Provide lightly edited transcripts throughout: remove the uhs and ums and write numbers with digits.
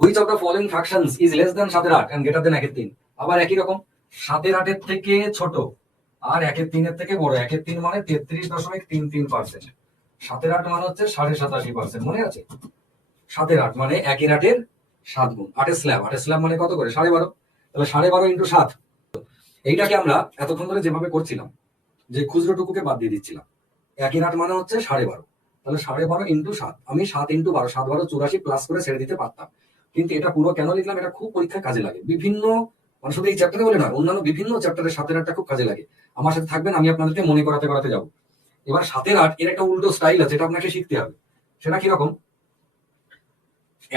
Which of the following fractions is less than 7/8 and greater than 1/3? আবার একই রকম, 7/8 থেকে ছোট আর 1/3 থেকে বড়। 1/3 মানে 33.33%, 7/8 মানে হচ্ছে 87.5%। মনে আছে? 7/8 মানে 1/8 7 গুণ। 8 স্ল্যাব, 8 স্ল্যাব মানে কত করে? 12.5। তাহলে 12.5 ইন্টু 7। এইটাকে আমরা এতক্ষণ ধরে যেভাবে করছিলাম, যে খুচরো টুকুকে বাদ দিয়ে দিচ্ছিলাম। 1/8 মানে হচ্ছে 12.5, তাহলে 12.5 ইন্টু 7। আমি 7 ইন্টু 12, 7 12 84 প্লাস করে ছেড়ে দিতে পারতাম, কিন্তু এটা পুরো কেন লিখলাম? এটা খুব পরীক্ষায় কাজে লাগে। বিভিন্ন মানে শুধু এই চ্যাপ্টারে বলে নয়, অন্যান্য বিভিন্ন চ্যাপ্টারে 7/8টা খুব কাজে লাগে। আমার সাথে থাকবেন, আমি আপনাদেরকে মনে করাতে করাতে যাবো। এবার 7/8 এর একটা উল্টো স্টাইল আছে, এটা আপনাকে শিখতে হবে। সেটা কিরকম?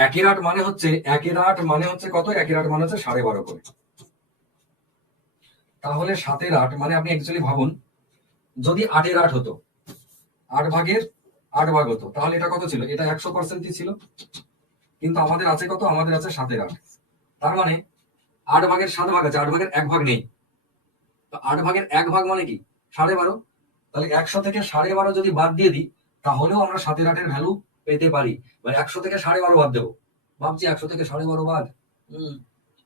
1/8 মানে হচ্ছে 1/8 মানে হচ্ছে কত? 1/8 মানে হচ্ছে 12.5 করে। তাহলে 7/8 মানে আপনি অ্যাকচুয়ালি ভাবুন, যদি 8/8 হতো, 8 ভাগের 8 ভাগ হতো, তাহলে এটা কত ছিল? এটা 100% ছিল। কিন্তু আমাদের আছে কত? আমাদের আছে 7/8। তার মানে 8 ভাগের 7 ভাগ আছে, 8 ভাগের 1 ভাগ নেই। তো 8 ভাগের 1 ভাগ মানে কি? 12.5। তাহলে 100 থেকে 12.5 যদি বাদ দিয়ে দিই, তাহলেও আমরা 7/8 ভ্যালু পেতে পারি। মানে 100 থেকে 12.5 বাদ দেবো। ভাবছি 100 থেকে 12.5 বাদ,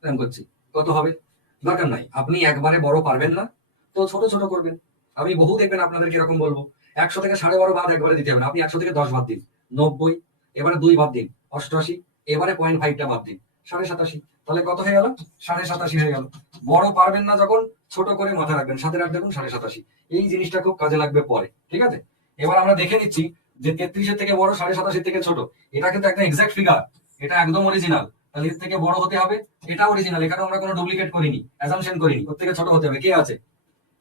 এরকম করছি, কত হবে? দরকার নাই, আপনি একবারে বড় পারবেন না, তো ছোট ছোট করবেন। আমি বহু দেখবেন আপনাদের কিরকম বলবো, 100 থেকে 12.5 বাদ একবারে দিতে হবে না। আপনি 100 থেকে 10 বাদ দিন, 90। এবারে 2 বাদ দিন, 88। এবারে 0.5টা বাদ দিন, 87.5। তাহলে কত হয়ে গেল? 87.5 হয়ে গেল। বড় পারবেন না যখন, ছোট করে মাথায় রাখবেন। 7/8 দেখুন 87.5। এই জিনিসটা খুব কাজে লাগবে পরে, ঠিক আছে? এবার আমরা দেখে নিচ্ছি যে 33-এর থেকে বড়, 87.5 থেকে ছোট। এটা কিন্তু একদম এক্সাক্ট ফিগার, এটা একদম অরিজিনাল। তাহলে এর থেকে বড় হতে হবে, এটা অরিজিনাল। এখানে আমরা কোনো ডুপ্লিকেট করিনি, অ্যাজাম্পশন করিনি। ওর থেকে ছোট হতে হবে। কে আছে?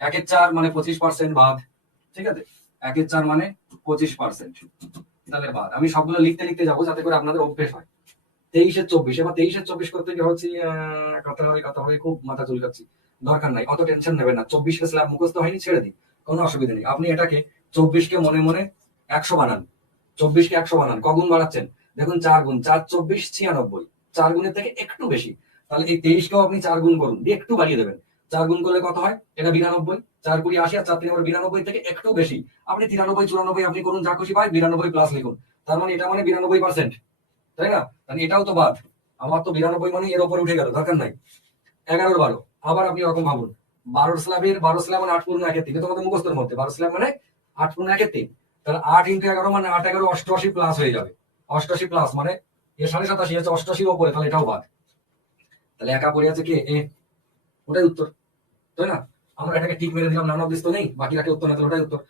1/4 মানে 25% বাদ, ঠিক আছে? 1/4 মানে 25%, তাহলে বাদ। আমি সবগুলো লিখতে লিখতে যাবো যাতে করে আপনাদের অভ্যেস হয়। 23-24। এবার 23-24 করতে গিয়ে হচ্ছে কত হবে, খুব মাথা চুলকাচ্ছি। দরকার নাই, অত টেনশন নেবেন না। 24 স্ল্যাব মুখস্থ হয়নি, ছেড়ে দিন, কোনো অসুবিধা নেই। আপনি এটাকে 24কে মনে মনে 100 বানান। 24কে 100 বানান। কগুণ বাড়াচ্ছেন? দেখুন 4 গুণ, 4 24 96। 4 গুণের থেকে একটু বেশি। তাহলে এই 23কেও আপনি 4 গুণ করুন, দিয়ে একটু বাড়িয়ে দেবেন। 4 গুণ করলে কত হয়? এটা 92। 4 কুড়ি 80, আর 4 3 92 থেকে একটু বেশি। আপনি 93 94 আপনি করুন, যা খুশি পাই, 92 প্লাস লিখুন। তার মানে এটা মানে 92%, তাই না? তাহলে এটাও তো বাদ। আমার তো 92 মানে এর উপরে উঠে গেল, দরকার নাই। 11 12। আবার আপনি ওরকম ভাবুন, 12 স্ল্যাব মানে 8 পূর্ণ 1/3। এটা তোমাদের মুখস্থের মধ্যে 12 স্ল্যাব মানে 8 পূর্ণ 1/3। তাহলে 8 ইন্টু 11 মানে 8 11 88 প্লাস হয়ে যাবে। 88 প্লাস মানে এ 87.5 আছে, 88 ওপরে, তাহলে এটাও বাদ। তাহলে একা পড়ে আছে কে? এ। ওটাই উত্তর, তাই না? আমরা এটাকে টিক মেরে দিলাম, নাম অফ দিস তো নেই, বাকি রাখে উত্তর না, তাহলে ওটাই উত্তর।